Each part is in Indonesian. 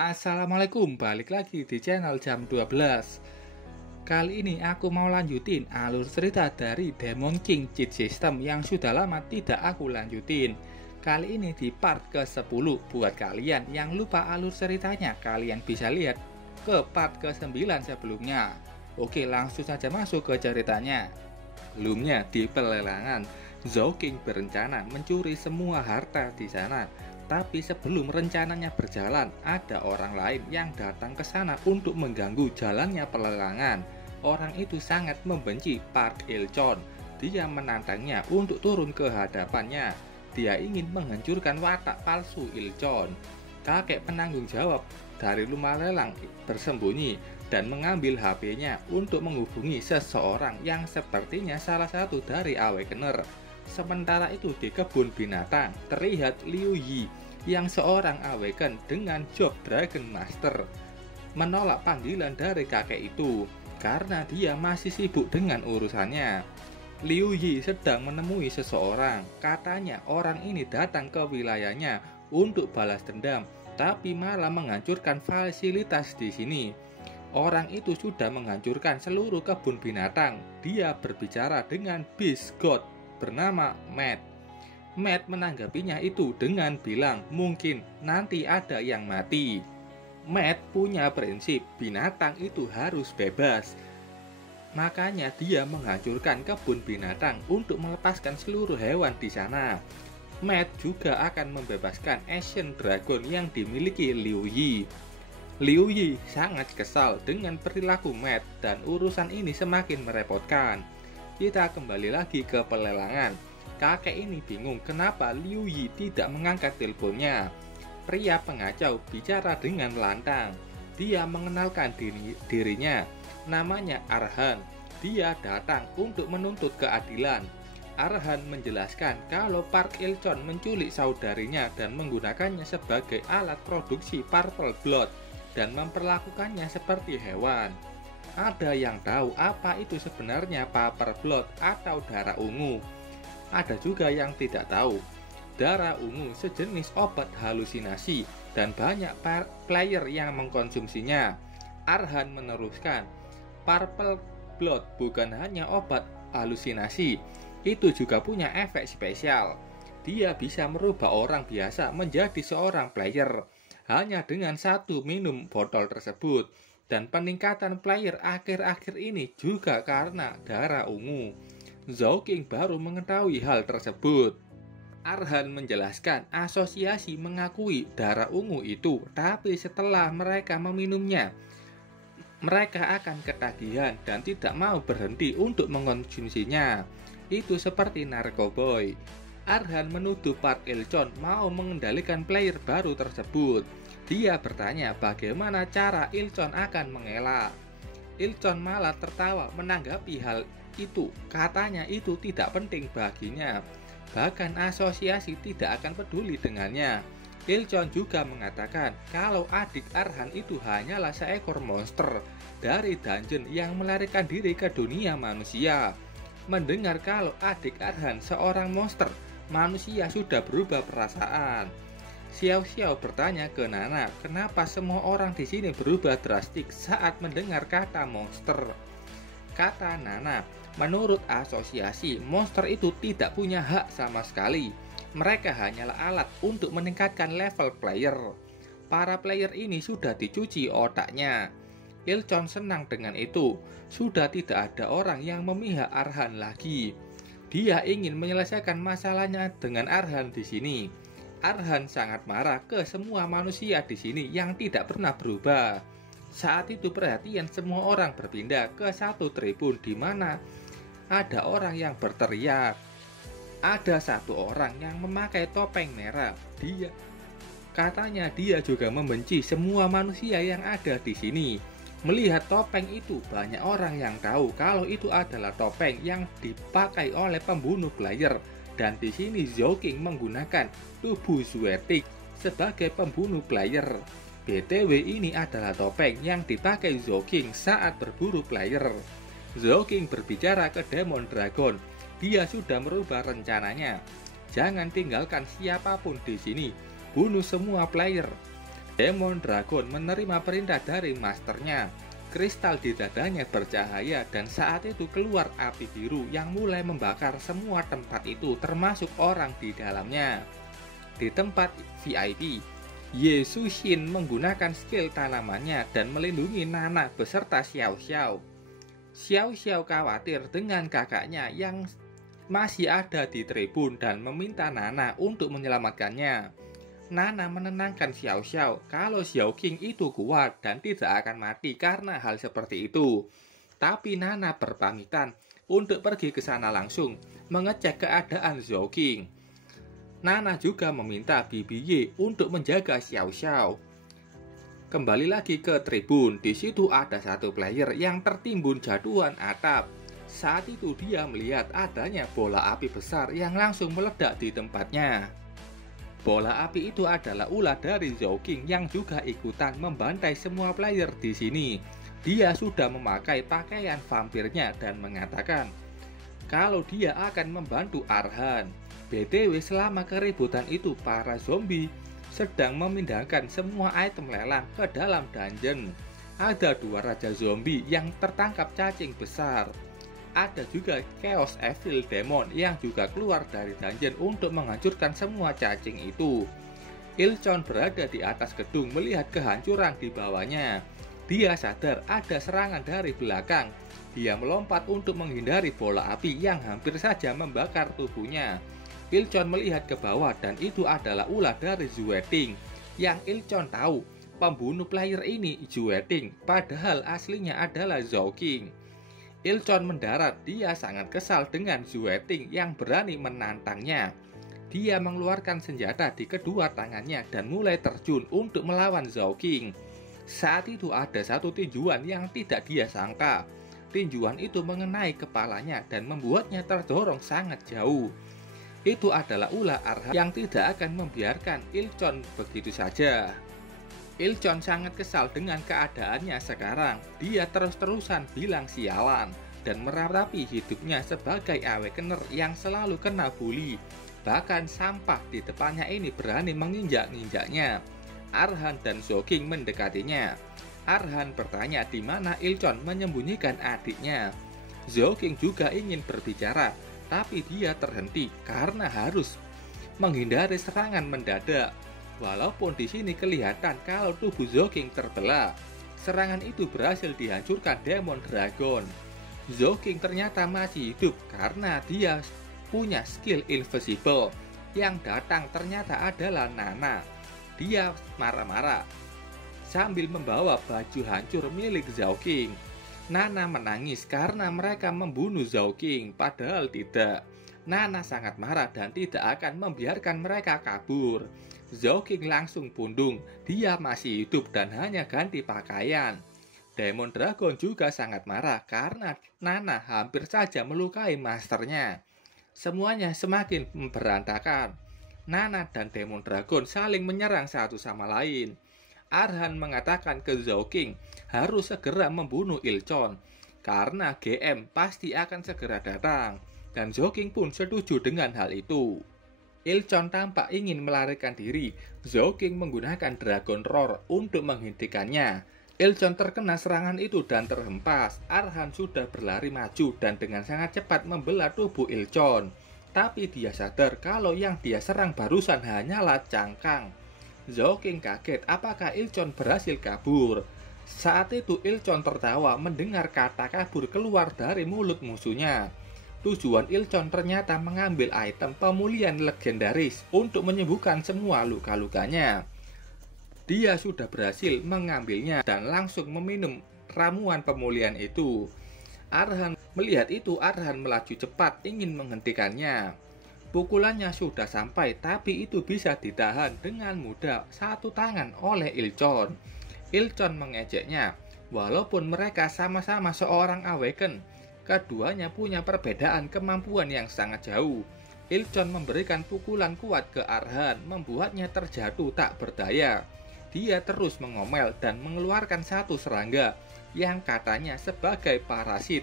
Assalamualaikum, balik lagi di channel jam 12. Kali ini aku mau lanjutin alur cerita dari Demon King Cheat System yang sudah lama tidak aku lanjutin. Kali ini di part ke-10. Buat kalian yang lupa alur ceritanya, kalian bisa lihat ke part ke-9 sebelumnya. Oke, langsung saja masuk ke ceritanya. Sebelumnya di pelelangan, Zhao King berencana mencuri semua harta di sana. Tapi sebelum rencananya berjalan, ada orang lain yang datang ke sana untuk mengganggu jalannya pelelangan. Orang itu sangat membenci Park Il-chon. Dia menantangnya untuk turun ke hadapannya. Dia ingin menghancurkan watak palsu Il-chon. Kakek penanggung jawab dari rumah lelang bersembunyi dan mengambil HP-nya untuk menghubungi seseorang yang sepertinya salah satu dari Awakener. Sementara itu di kebun binatang terlihat Liu Yi yang seorang Awaken dengan job Dragon Master menolak panggilan dari kakek itu karena dia masih sibuk dengan urusannya. Liu Yi sedang menemui seseorang, katanya orang ini datang ke wilayahnya untuk balas dendam, tapi malah menghancurkan fasilitas di sini. Orang itu sudah menghancurkan seluruh kebun binatang. Dia berbicara dengan Beast God bernama Matt. Matt menanggapinya itu dengan bilang mungkin nanti ada yang mati. Matt punya prinsip binatang itu harus bebas. Makanya dia menghancurkan kebun binatang untuk melepaskan seluruh hewan di sana. Matt juga akan membebaskan Asian Dragon yang dimiliki Liu Yi. Liu Yi sangat kesal dengan perilaku Matt dan urusan ini semakin merepotkan. Kita kembali lagi ke pelelangan. Kakek ini bingung kenapa Liu Yi tidak mengangkat teleponnya. Pria pengacau bicara dengan lantang. Dia mengenalkan dirinya. Namanya Arhan. Dia datang untuk menuntut keadilan. Arhan menjelaskan kalau Park Il-chon menculik saudarinya dan menggunakannya sebagai alat produksi Purple Blood dan memperlakukannya seperti hewan. Ada yang tahu apa itu sebenarnya Purple Blood atau darah ungu. Ada juga yang tidak tahu. Darah ungu sejenis obat halusinasi dan banyak player yang mengkonsumsinya. Arhan meneruskan, Purple Blood bukan hanya obat halusinasi, itu juga punya efek spesial. Dia bisa merubah orang biasa menjadi seorang player hanya dengan satu minum botol tersebut. Dan peningkatan player akhir-akhir ini juga karena darah ungu. Zhao King baru mengetahui hal tersebut. Arhan menjelaskan asosiasi mengakui darah ungu itu, tapi setelah mereka meminumnya, mereka akan ketagihan dan tidak mau berhenti untuk mengkonsumsinya. Itu seperti narkoboy. Arhan menuduh Park Il-chon mau mengendalikan player baru tersebut. Dia bertanya bagaimana cara Il-chon akan mengelak. Il-chon malah tertawa menanggapi hal itu. Katanya itu tidak penting baginya. Bahkan asosiasi tidak akan peduli dengannya. Il-chon juga mengatakan kalau adik Arhan itu hanyalah seekor monster dari dungeon yang melarikan diri ke dunia manusia. Mendengar kalau adik Arhan seorang monster, manusia sudah berubah perasaan. Xiao Xiao bertanya ke Nana, kenapa semua orang di sini berubah drastik saat mendengar kata monster? Kata Nana, menurut asosiasi, monster itu tidak punya hak sama sekali. Mereka hanyalah alat untuk meningkatkan level player. Para player ini sudah dicuci otaknya. Il-chon senang dengan itu. Sudah tidak ada orang yang memihak Arhan lagi. Dia ingin menyelesaikan masalahnya dengan Arhan di sini. Arhan sangat marah ke semua manusia di sini yang tidak pernah berubah. Saat itu perhatian semua orang berpindah ke satu tribun di mana ada orang yang berteriak. Ada satu orang yang memakai topeng merah. Katanya dia juga membenci semua manusia yang ada di sini. Melihat topeng itu, banyak orang yang tahu kalau itu adalah topeng yang dipakai oleh pembunuh player. Dan di sini Zhao King menggunakan tubuh Zuetik sebagai pembunuh player. BTW ini adalah topeng yang dipakai Zhao King saat berburu player. Zhao King berbicara ke Demon Dragon. Dia sudah merubah rencananya. Jangan tinggalkan siapapun di sini. Bunuh semua player. Demon Dragon menerima perintah dari masternya. Kristal di dadanya bercahaya dan saat itu keluar api biru yang mulai membakar semua tempat itu termasuk orang di dalamnya. Di tempat VIP, Ye Suxin menggunakan skill tanamannya dan melindungi Nana beserta Xiao Xiao. Xiao Xiao khawatir dengan kakaknya yang masih ada di tribun dan meminta Nana untuk menyelamatkannya. Nana menenangkan Xiao Xiao kalau Xiao King itu kuat dan tidak akan mati karena hal seperti itu. Tapi Nana berpamitan untuk pergi ke sana langsung mengecek keadaan Xiao King. Nana juga meminta Bibi Ye untuk menjaga Xiao Xiao. Kembali lagi ke tribun, di situ ada satu player yang tertimbun jatuhan atap. Saat itu dia melihat adanya bola api besar yang langsung meledak di tempatnya. Bola api itu adalah ulah dari Xiao King yang juga ikutan membantai semua player di sini. Dia sudah memakai pakaian vampirnya dan mengatakan kalau dia akan membantu Arhan. BTW selama keributan itu para zombie sedang memindahkan semua item lelang ke dalam dungeon. Ada 2 raja zombie yang tertangkap cacing besar. Ada juga Chaos Evil Demon yang juga keluar dari dungeon untuk menghancurkan semua cacing itu. Ilchon berada di atas gedung melihat kehancuran di bawahnya. Dia sadar ada serangan dari belakang. Dia melompat untuk menghindari bola api yang hampir saja membakar tubuhnya. Ilchon melihat ke bawah dan itu adalah ulah dari Zueting. Yang Ilchon tahu, pembunuh player ini Zueting, padahal aslinya adalah Xiao King. Ilchon mendarat, dia sangat kesal dengan Zueting yang berani menantangnya. Dia mengeluarkan senjata di kedua tangannya dan mulai terjun untuk melawan Xiao King. Saat itu ada satu tinjuan yang tidak dia sangka. Tinjuan itu mengenai kepalanya dan membuatnya terdorong sangat jauh. Itu adalah ulah Arhan yang tidak akan membiarkan Ilchon begitu saja. Ilchon sangat kesal dengan keadaannya sekarang. Dia terus-terusan bilang sialan dan meratapi hidupnya sebagai awakener yang selalu kena bully. Bahkan sampah di depannya ini berani menginjak-injaknya. Arhan dan Xiao King mendekatinya. Arhan bertanya di mana Ilchon menyembunyikan adiknya. Xiao King juga ingin berbicara, tapi dia terhenti karena harus menghindari serangan mendadak. Walaupun di sini kelihatan kalau tubuh Xiao King terbelah, serangan itu berhasil dihancurkan Demon Dragon. Xiao King ternyata masih hidup karena dia punya skill invisible. Yang datang ternyata adalah Nana. Dia marah-marah sambil membawa baju hancur milik Xiao King. Nana menangis karena mereka membunuh Xiao King, padahal tidak. Nana sangat marah dan tidak akan membiarkan mereka kabur. Xiao King langsung pundung, dia masih hidup dan hanya ganti pakaian. Demon Dragon juga sangat marah karena Nana hampir saja melukai masternya. Semuanya semakin berantakan. Nana dan Demon Dragon saling menyerang satu sama lain. Arhan mengatakan ke Xiao King harus segera membunuh Ilchon karena GM pasti akan segera datang. Dan Xiao King pun setuju dengan hal itu. Ilchon tampak ingin melarikan diri. Xiao King menggunakan Dragon Roar untuk menghentikannya. Ilchon terkena serangan itu dan terhempas. Arhan sudah berlari maju dan dengan sangat cepat membelah tubuh Ilchon. Tapi dia sadar kalau yang dia serang barusan hanyalah cangkang. Xiao King kaget apakah Ilchon berhasil kabur. Saat itu Ilchon tertawa mendengar kata kabur keluar dari mulut musuhnya. Tujuan Ilchon ternyata mengambil item pemulihan legendaris untuk menyembuhkan semua luka-lukanya. Dia sudah berhasil mengambilnya dan langsung meminum ramuan pemulihan itu. Arhan melihat itu, Arhan melaju cepat ingin menghentikannya. Pukulannya sudah sampai, tapi itu bisa ditahan dengan mudah satu tangan oleh Ilchon. Ilchon mengejeknya, walaupun mereka sama-sama seorang awaken. Keduanya punya perbedaan kemampuan yang sangat jauh. Ilchon memberikan pukulan kuat ke Arhan, membuatnya terjatuh tak berdaya. Dia terus mengomel dan mengeluarkan satu serangga yang katanya sebagai parasit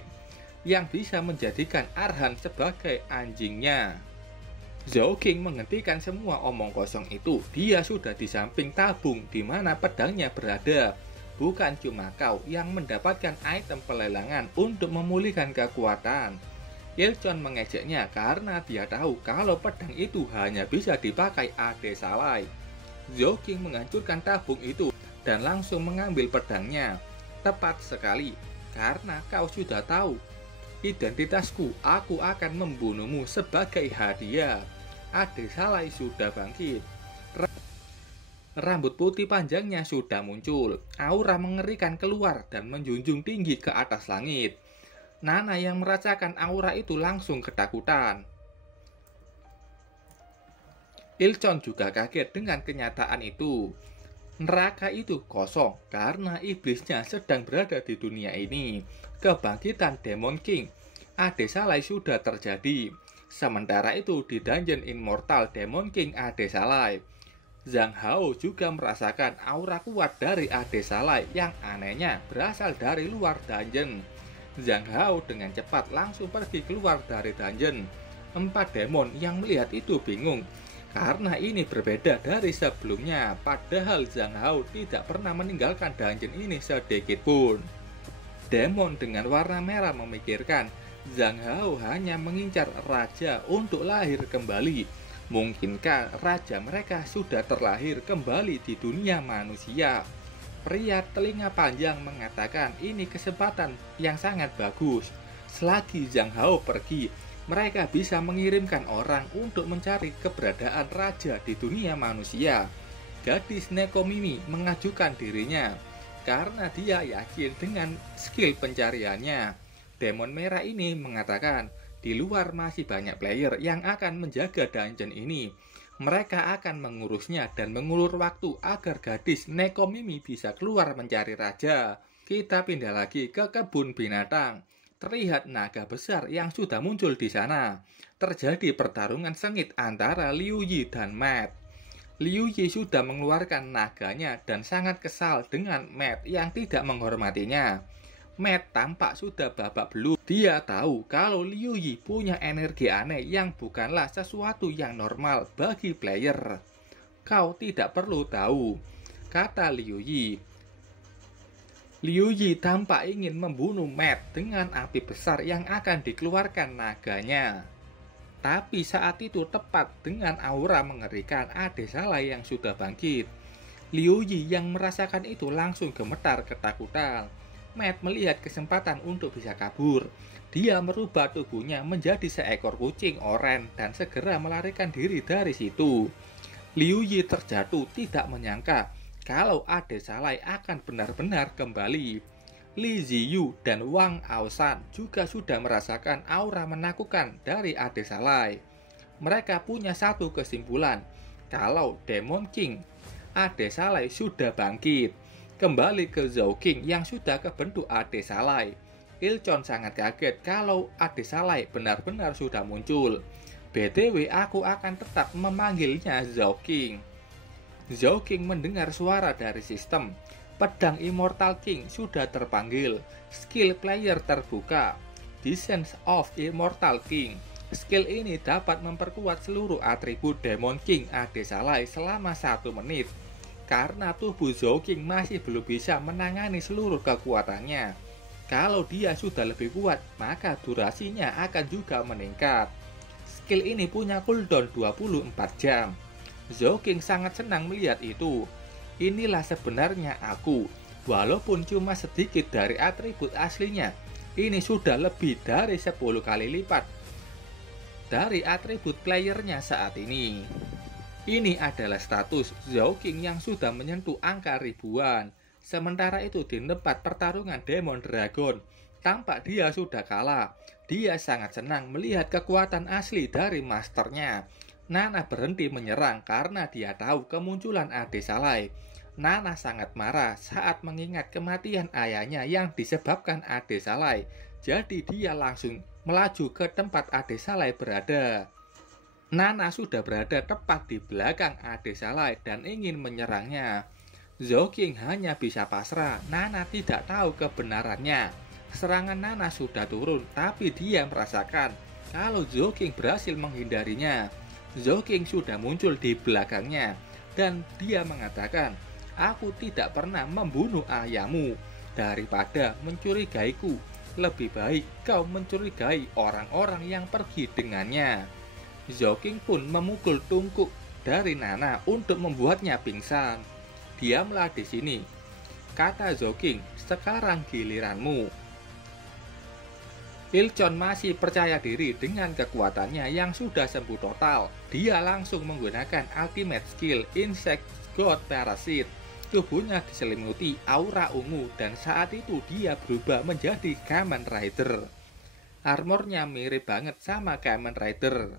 yang bisa menjadikan Arhan sebagai anjingnya. Zhao King menghentikan semua omong kosong itu. Dia sudah di samping tabung di mana pedangnya berada. Bukan cuma kau yang mendapatkan item pelelangan untuk memulihkan kekuatan. Ilchon mengejeknya karena dia tahu kalau pedang itu hanya bisa dipakai Ade Salai. Zhao King menghancurkan tabung itu dan langsung mengambil pedangnya. Tepat sekali, karena kau sudah tahu identitasku, aku akan membunuhmu sebagai hadiah. Ade Salai sudah bangkit. Rambut putih panjangnya sudah muncul. Aura mengerikan keluar dan menjunjung tinggi ke atas langit. Nana yang merasakan aura itu langsung ketakutan. Ilchon juga kaget dengan kenyataan itu. Neraka itu kosong karena iblisnya sedang berada di dunia ini. Kebangkitan Demon King Ade Salai sudah terjadi. Sementara itu di Dungeon Immortal Demon King Ade Salai, Zhang Hao juga merasakan aura kuat dari Ade Salai yang anehnya berasal dari luar dungeon. Zhang Hao dengan cepat langsung pergi keluar dari dungeon. 4 demon yang melihat itu bingung karena ini berbeda dari sebelumnya, padahal Zhang Hao tidak pernah meninggalkan dungeon ini sedikit pun. Demon dengan warna merah memikirkan Zhang Hao hanya mengincar raja untuk lahir kembali. Mungkinkah raja mereka sudah terlahir kembali di dunia manusia? Pria telinga panjang mengatakan ini kesempatan yang sangat bagus. Selagi Zhang Hao pergi, mereka bisa mengirimkan orang untuk mencari keberadaan raja di dunia manusia. Gadis Nekomimi mengajukan dirinya karena dia yakin dengan skill pencariannya. Demon merah ini mengatakan, di luar masih banyak player yang akan menjaga dungeon ini. Mereka akan mengurusnya dan mengulur waktu agar gadis Nekomimi bisa keluar mencari raja. Kita pindah lagi ke kebun binatang. Terlihat naga besar yang sudah muncul di sana. Terjadi pertarungan sengit antara Liu Yi dan Matt. Liu Yi sudah mengeluarkan naganya dan sangat kesal dengan Matt yang tidak menghormatinya. Matt tampak sudah babak belur. Dia tahu kalau Liu Yi punya energi aneh yang bukanlah sesuatu yang normal bagi player. Kau tidak perlu tahu, kata Liu Yi. Liu Yi tampak ingin membunuh Matt dengan api besar yang akan dikeluarkan naganya. Tapi saat itu tepat dengan aura mengerikan Ade Salai yang sudah bangkit. Liu Yi yang merasakan itu langsung gemetar ketakutan. Matt melihat kesempatan untuk bisa kabur. Dia merubah tubuhnya menjadi seekor kucing oranye dan segera melarikan diri dari situ. Liu Yi terjatuh tidak menyangka kalau Ade Salai akan benar-benar kembali. Li Ziyu dan Wang Aoshan juga sudah merasakan aura menakutkan dari Ade Salai. Mereka punya satu kesimpulan, kalau Demon King Ade Salai sudah bangkit. Kembali ke Zhao King yang sudah kebentuk Ade Salai. Ilchon sangat kaget kalau Ade Salai benar-benar sudah muncul. BTW aku akan tetap memanggilnya Zhao King. Zhao King mendengar suara dari sistem. Pedang Immortal King sudah terpanggil. Skill player terbuka. Descent of Immortal King. Skill ini dapat memperkuat seluruh atribut Demon King Ade Salai selama 1 menit. Karena tubuh Zhao King masih belum bisa menangani seluruh kekuatannya. Kalau dia sudah lebih kuat, maka durasinya akan juga meningkat. Skill ini punya cooldown 24 jam. Zhao King sangat senang melihat itu. Inilah sebenarnya aku. Walaupun cuma sedikit dari atribut aslinya, ini sudah lebih dari 10 kali lipat dari atribut playernya saat ini. Ini adalah status Zhao King yang sudah menyentuh angka ribuan. Sementara itu di tempat pertarungan Demon Dragon, tampak dia sudah kalah. Dia sangat senang melihat kekuatan asli dari masternya. Nana berhenti menyerang karena dia tahu kemunculan Ade Salai. Nana sangat marah saat mengingat kematian ayahnya yang disebabkan Ade Salai. Jadi dia langsung melaju ke tempat Ade Salai berada. Nana sudah berada tepat di belakang Ade Salai dan ingin menyerangnya. Zhao King hanya bisa pasrah. Nana tidak tahu kebenarannya. Serangan Nana sudah turun, tapi dia merasakan kalau Zhao King berhasil menghindarinya. Zhao King sudah muncul di belakangnya dan dia mengatakan, "Aku tidak pernah membunuh ayahmu. Daripada mencurigaiku, lebih baik kau mencurigai orang-orang yang pergi dengannya." Zhao King pun memukul tungku dari Nana untuk membuatnya pingsan. "Diamlah di sini," kata Zhao King, "sekarang giliranmu." Ilchon masih percaya diri dengan kekuatannya yang sudah sembuh total. Dia langsung menggunakan ultimate skill Insect God Parasite. Tubuhnya diselimuti aura ungu dan saat itu dia berubah menjadi Kamen Rider. Armornya mirip banget sama Kamen Rider.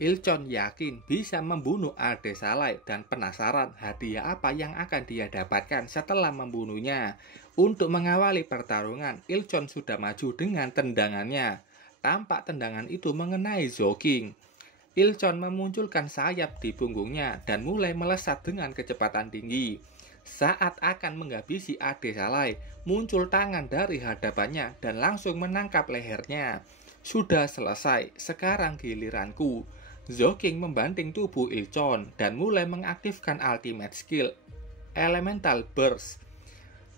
Ilchon yakin bisa membunuh Adesalai dan penasaran hadiah apa yang akan dia dapatkan setelah membunuhnya. Untuk mengawali pertarungan, Ilchon sudah maju dengan tendangannya. Tampak tendangan itu mengenai Zhao King. Ilchon memunculkan sayap di punggungnya dan mulai melesat dengan kecepatan tinggi. Saat akan menghabisi Adesalai, muncul tangan dari hadapannya dan langsung menangkap lehernya. "Sudah selesai, sekarang giliranku." Zhao King membanting tubuh Ilchon dan mulai mengaktifkan ultimate skill Elemental Burst.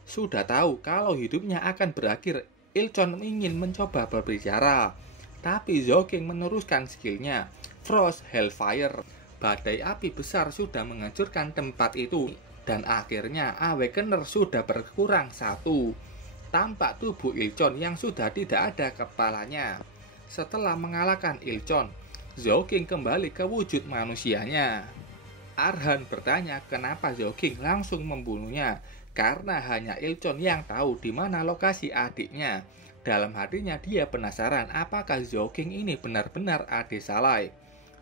Sudah tahu kalau hidupnya akan berakhir, Ilchon ingin mencoba berbicara. Tapi Zhao King meneruskan skillnya, Frost Hellfire. Badai api besar sudah menghancurkan tempat itu, dan akhirnya Awakener sudah berkurang satu. Tampak tubuh Ilchon yang sudah tidak ada kepalanya. Setelah mengalahkan Ilchon, Zhao King kembali ke wujud manusianya. Arhan bertanya kenapa Zhao King langsung membunuhnya. Karena hanya Ilchon yang tahu di mana lokasi adiknya. Dalam hatinya dia penasaran apakah Zhao King ini benar-benar Adesalai.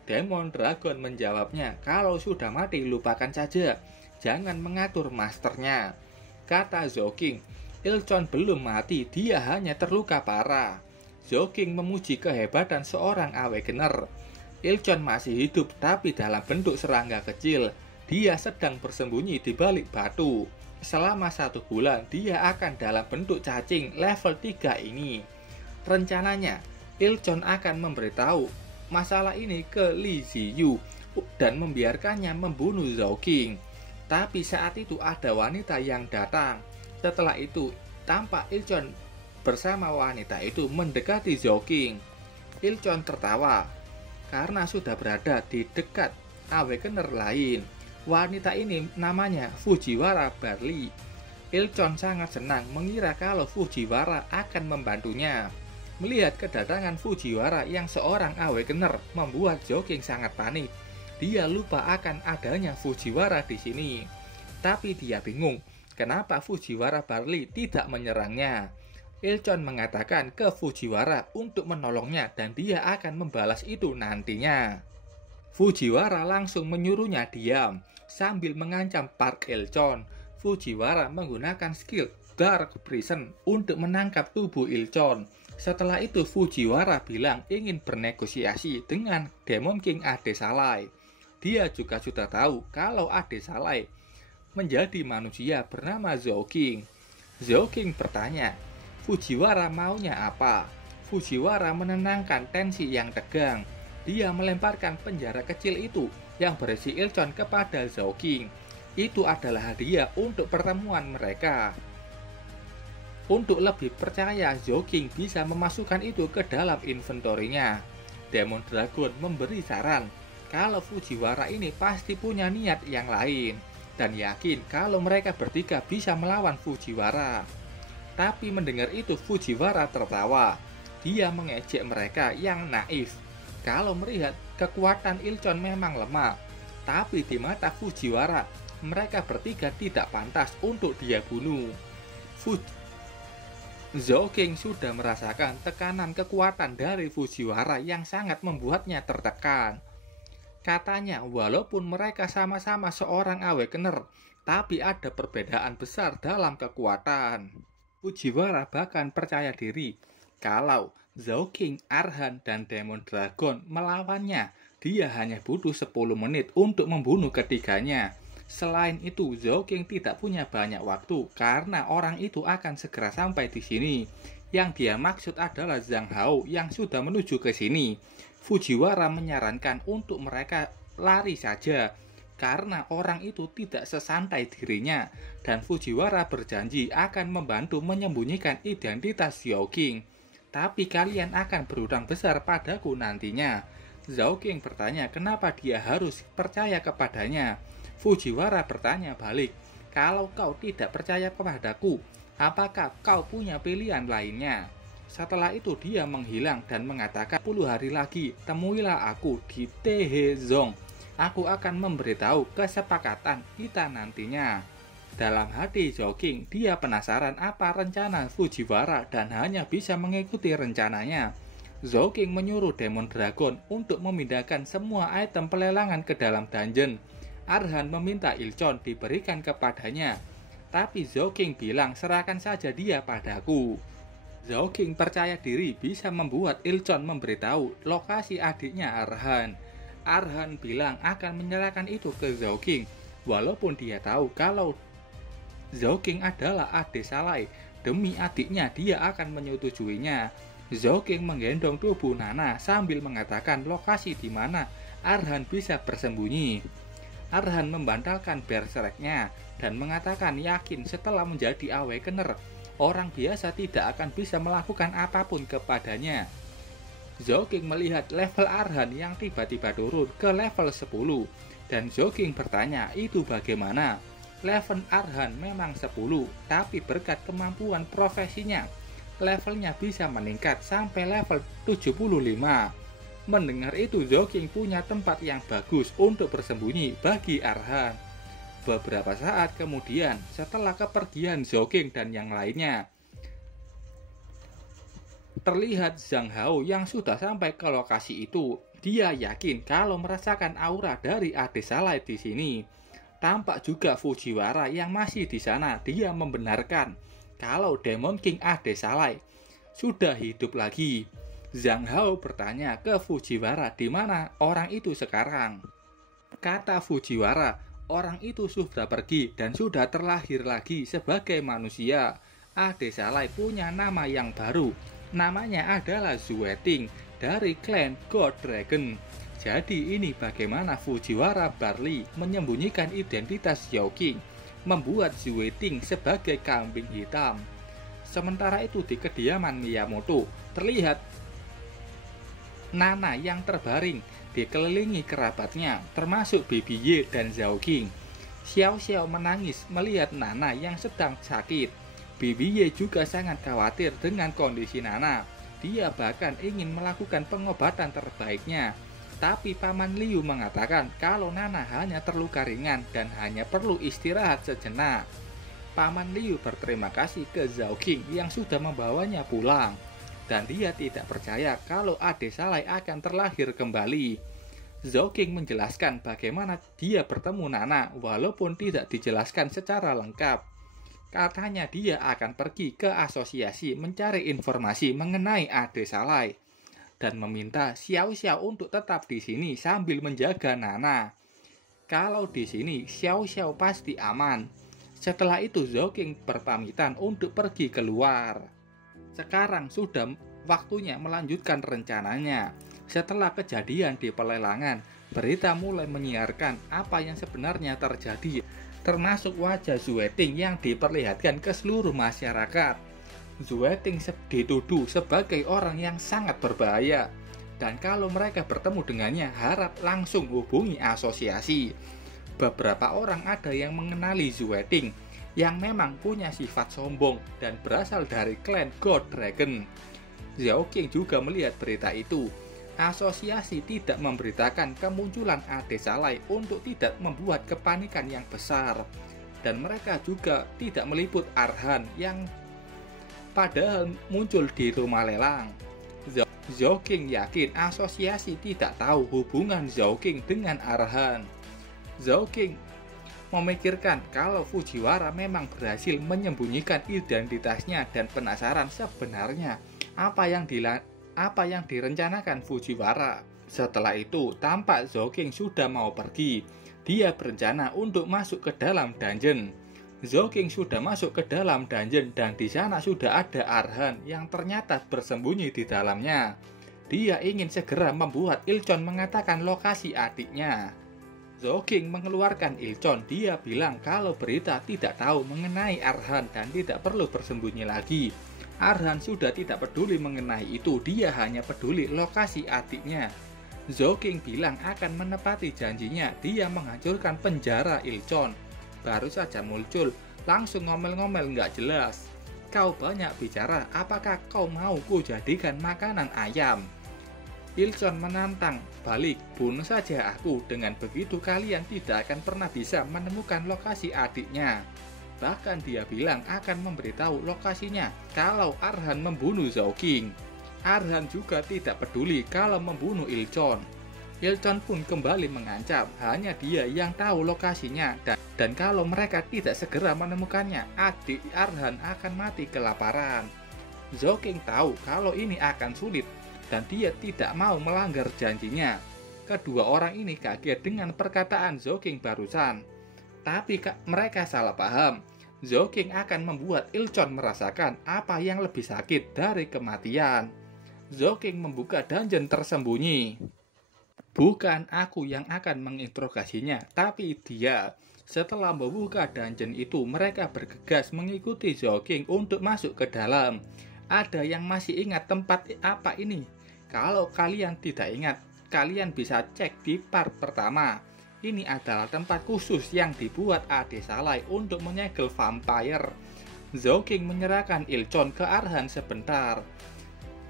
Demon Dragon menjawabnya, "Kalau sudah mati lupakan saja, jangan mengatur masternya." Kata Zhao King, "Ilchon belum mati, dia hanya terluka parah." Zhao King memuji kehebatan seorang Awakener. Ilchon masih hidup tapi dalam bentuk serangga kecil. Dia sedang bersembunyi di balik batu. Selama 1 bulan, dia akan dalam bentuk cacing level 3 ini. Rencananya, Ilchon akan memberitahu masalah ini ke Li Ziyu dan membiarkannya membunuh Zhao King. Tapi saat itu ada wanita yang datang. Setelah itu, tampak Ilchon bersama wanita itu mendekati Zhao King. Ilchon tertawa karena sudah berada di dekat Awakener lain. Wanita ini namanya Fujiwara Barley. Ilchon sangat senang mengira kalau Fujiwara akan membantunya. Melihat kedatangan Fujiwara yang seorang Awakener membuat Zhao King sangat panik. Dia lupa akan adanya Fujiwara di sini. Tapi dia bingung kenapa Fujiwara Barley tidak menyerangnya. Ilchon mengatakan ke Fujiwara untuk menolongnya dan dia akan membalas itu nantinya. Fujiwara langsung menyuruhnya diam. Sambil mengancam Park Ilchon, Fujiwara menggunakan skill Dark Prison untuk menangkap tubuh Ilchon. Setelah itu Fujiwara bilang ingin bernegosiasi dengan Demon King Adesalai. Dia juga sudah tahu kalau Adesalai menjadi manusia bernama Zhao King. Zhao King bertanya, Fujiwara maunya apa? Fujiwara menenangkan tensi yang tegang. Dia melemparkan penjara kecil itu yang berisi Ilchon kepada Zhao King. Itu adalah hadiah untuk pertemuan mereka. Untuk lebih percaya, Zhao King bisa memasukkan itu ke dalam inventorinya. Demon Dragon memberi saran kalau Fujiwara ini pasti punya niat yang lain dan yakin kalau mereka bertiga bisa melawan Fujiwara. Tapi mendengar itu Fujiwara tertawa. Dia mengejek mereka yang naif. Kalau melihat kekuatan Ilchon memang lemah, tapi di mata Fujiwara, mereka bertiga tidak pantas untuk dia bunuh. Zhao King sudah merasakan tekanan kekuatan dari Fujiwara yang sangat membuatnya tertekan. Katanya, walaupun mereka sama-sama seorang Awakener, tapi ada perbedaan besar dalam kekuatan. Fujiwara bahkan percaya diri kalau Zhao King, Arhan, dan Demon Dragon melawannya. Dia hanya butuh 10 menit untuk membunuh ketiganya. Selain itu, Zhao King tidak punya banyak waktu karena orang itu akan segera sampai di sini. Yang dia maksud adalah Zhang Hao yang sudah menuju ke sini. Fujiwara menyarankan untuk mereka lari saja, karena orang itu tidak sesantai dirinya, dan Fujiwara berjanji akan membantu menyembunyikan identitas Zhao King. Tapi kalian akan berutang besar padaku nantinya. Zhao King bertanya kenapa dia harus percaya kepadanya. Fujiwara bertanya balik, kalau kau tidak percaya kepadaku, apakah kau punya pilihan lainnya? Setelah itu dia menghilang dan mengatakan 10 hari lagi temuilah aku di Tehezong. Aku akan memberitahu kesepakatan kita nantinya. Dalam hati Zhao King, dia penasaran apa rencana Fujiwara dan hanya bisa mengikuti rencananya. Zhao King menyuruh Demon Dragon untuk memindahkan semua item pelelangan ke dalam dungeon. Arhan meminta Ilchon diberikan kepadanya, tapi Zhao King bilang serahkan saja dia padaku. Zhao King percaya diri bisa membuat Ilchon memberitahu lokasi adiknya Arhan. Arhan bilang akan menyerahkan itu ke Zhao King, walaupun dia tahu kalau Zhao King adalah adik Salai. Demi adiknya dia akan menyetujuinya. Zhao King menggendong tubuh Nana sambil mengatakan lokasi di mana Arhan bisa bersembunyi. Arhan membantalkan berserknya dan mengatakan yakin setelah menjadi Awakener, orang biasa tidak akan bisa melakukan apapun kepadanya. Zhao King melihat level Arhan yang tiba-tiba turun ke level 10, dan Zhao King bertanya itu bagaimana. Level Arhan memang 10, tapi berkat kemampuan profesinya, levelnya bisa meningkat sampai level 75. Mendengar itu, Zhao King punya tempat yang bagus untuk bersembunyi bagi Arhan. Beberapa saat kemudian, setelah kepergian Zhao King dan yang lainnya, terlihat Zhang Hao yang sudah sampai ke lokasi itu. Dia yakin kalau merasakan aura dari adik Salai di sini. Tampak juga Fujiwara yang masih di sana. Dia membenarkan kalau Demon King adik Salai sudah hidup lagi. Zhang Hao bertanya ke Fujiwara di mana orang itu sekarang. Kata Fujiwara, orang itu sudah pergi dan sudah terlahir lagi sebagai manusia. Adik Salai punya nama yang baru. Namanya adalah Zueting dari klan God Dragon. Jadi ini bagaimana Fujiwara Barley menyembunyikan identitas Zhao King, membuat Zueting sebagai kambing hitam. Sementara itu di kediaman Miyamoto, terlihat Nana yang terbaring dikelilingi kerabatnya, termasuk Baby Ye dan Zhao King. Xiao Xiao menangis melihat Nana yang sedang sakit. Baby Ye juga sangat khawatir dengan kondisi Nana. Dia bahkan ingin melakukan pengobatan terbaiknya. Tapi Paman Liu mengatakan kalau Nana hanya terluka ringan dan hanya perlu istirahat sejenak. Paman Liu berterima kasih ke Zhao King yang sudah membawanya pulang. Dan dia tidak percaya kalau adik Salai akan terlahir kembali. Zhao King menjelaskan bagaimana dia bertemu Nana walaupun tidak dijelaskan secara lengkap. Katanya dia akan pergi ke asosiasi mencari informasi mengenai adik Salai dan meminta Xiao Xiao untuk tetap di sini sambil menjaga Nana. Kalau di sini Xiao Xiao pasti aman. Setelah itu Zhao King berpamitan untuk pergi keluar. Sekarang sudah waktunya melanjutkan rencananya. Setelah kejadian di pelelangan, berita mulai menyiarkan apa yang sebenarnya terjadi, termasuk wajah Zueting yang diperlihatkan ke seluruh masyarakat. Zueting dituduh sebagai orang yang sangat berbahaya, dan kalau mereka bertemu dengannya harap langsung hubungi asosiasi. Beberapa orang ada yang mengenali Zueting yang memang punya sifat sombong dan berasal dari klan God Dragon. Zhao King juga melihat berita itu. Asosiasi tidak memberitakan kemunculan adik Salai untuk tidak membuat kepanikan yang besar, dan mereka juga tidak meliput Arhan yang padahal muncul di rumah lelang. Zhao King yakin asosiasi tidak tahu hubungan Zhao King dengan Arhan. Zhao King memikirkan kalau Fujiwara memang berhasil menyembunyikan identitasnya dan penasaran sebenarnya apa yang direncanakan Fujiwara. Setelah itu tampak Zhao King sudah mau pergi. Dia berencana untuk masuk ke dalam dungeon. Zhou Qing sudah masuk ke dalam dungeon dan di sana sudah ada Arhan yang ternyata bersembunyi di dalamnya. Dia ingin segera membuat Ilchon mengatakan lokasi adiknya. Zhou Qing mengeluarkan Ilchon. Dia bilang kalau berita tidak tahu mengenai Arhan dan tidak perlu bersembunyi lagi. Arhan sudah tidak peduli mengenai itu, dia hanya peduli lokasi adiknya. Zhou Qing bilang akan menepati janjinya, dia menghancurkan penjara Ilchon. Baru saja muncul, langsung ngomel-ngomel nggak jelas. Kau banyak bicara, apakah kau mau ku jadikan makanan ayam? Ilchon menantang balik, bunuh saja aku, dengan begitu kalian tidak akan pernah bisa menemukan lokasi adiknya. Bahkan dia bilang akan memberitahu lokasinya kalau Arhan membunuh Zhou Qing. Arhan juga tidak peduli kalau membunuh Ilchon. Ilchon pun kembali mengancam, hanya dia yang tahu lokasinya dan kalau mereka tidak segera menemukannya, adik Arhan akan mati kelaparan. Zhou Qing tahu kalau ini akan sulit dan dia tidak mau melanggar janjinya. Kedua orang ini kaget dengan perkataan Zhou Qing barusan. Tapi mereka salah paham. Zhou Qing akan membuat Ilchon merasakan apa yang lebih sakit dari kematian. Zhou Qing membuka dungeon tersembunyi. Bukan aku yang akan menginterogasinya, tapi dia. Setelah membuka dungeon itu, mereka bergegas mengikuti Zhou Qing untuk masuk ke dalam. Ada yang masih ingat tempat apa ini? Kalau kalian tidak ingat, kalian bisa cek di part pertama. Ini adalah tempat khusus yang dibuat Ade Salai untuk menyegel vampire. Zhou Qing menyerahkan Ilchon ke Arhan sebentar.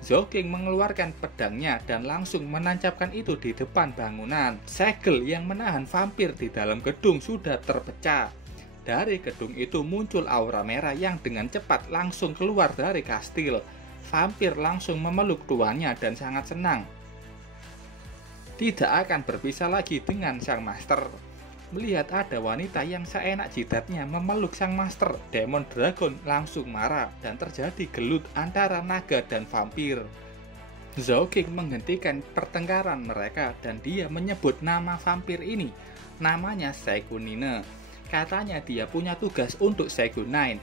Zhou Qing mengeluarkan pedangnya dan langsung menancapkan itu di depan bangunan. Segel yang menahan vampir di dalam gedung sudah terpecah. Dari gedung itu muncul aura merah yang dengan cepat langsung keluar dari kastil. Vampir langsung memeluk tuannya dan sangat senang. Tidak akan berpisah lagi dengan sang master. Melihat ada wanita yang seenak jidatnya memeluk sang master, Demon Dragon langsung marah dan terjadi gelut antara naga dan vampir. Zhou Qing menghentikan pertengkaran mereka dan dia menyebut nama vampir ini. Namanya Segunin. Katanya dia punya tugas untuk Segunin.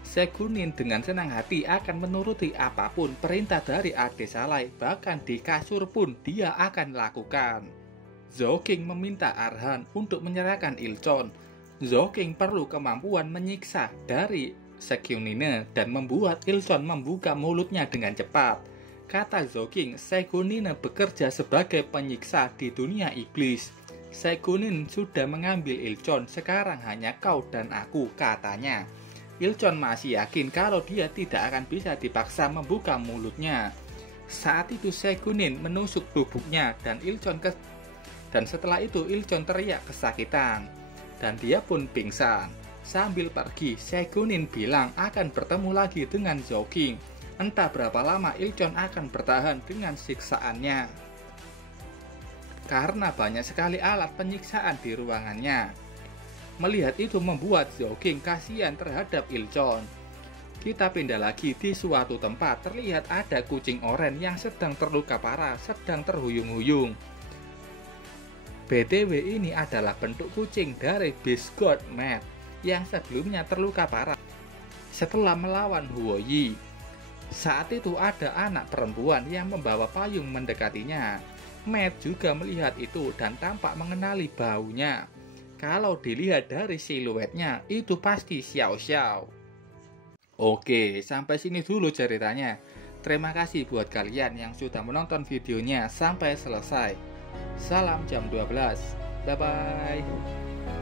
Segunin dengan senang hati akan menuruti apapun perintah dari Ade Salai, bahkan di kasur pun dia akan lakukan. Zhou Qing meminta Arhan untuk menyerahkan Ilchon. Zhou Qing perlu kemampuan menyiksa dari Segunin dan membuat Ilchon membuka mulutnya dengan cepat. Kata Zhou Qing, Segunin bekerja sebagai penyiksa di dunia iblis. Segunin sudah mengambil Ilchon, sekarang hanya kau dan aku, katanya. Ilchon masih yakin kalau dia tidak akan bisa dipaksa membuka mulutnya. Saat itu Segunin menusuk tubuhnya dan setelah itu Ilchon teriak kesakitan dan dia pun pingsan. Sambil pergi, Segunin bilang akan bertemu lagi dengan Zhou Qing. Entah berapa lama Ilchon akan bertahan dengan siksaannya, karena banyak sekali alat penyiksaan di ruangannya. Melihat itu membuat Zhou Qing kasihan terhadap Ilchon. Kita pindah lagi di suatu tempat, terlihat ada kucing oranye yang sedang terluka parah, sedang terhuyung-huyung. BTW ini adalah bentuk kucing dari Beast God Matt yang sebelumnya terluka parah setelah melawan Huo Yi. Saat itu ada anak perempuan yang membawa payung mendekatinya. Matt juga melihat itu dan tampak mengenali baunya. Kalau dilihat dari siluetnya, itu pasti Xiao Xiao. Oke, sampai sini dulu ceritanya. Terima kasih buat kalian yang sudah menonton videonya sampai selesai. Salam jam 12. Bye-bye.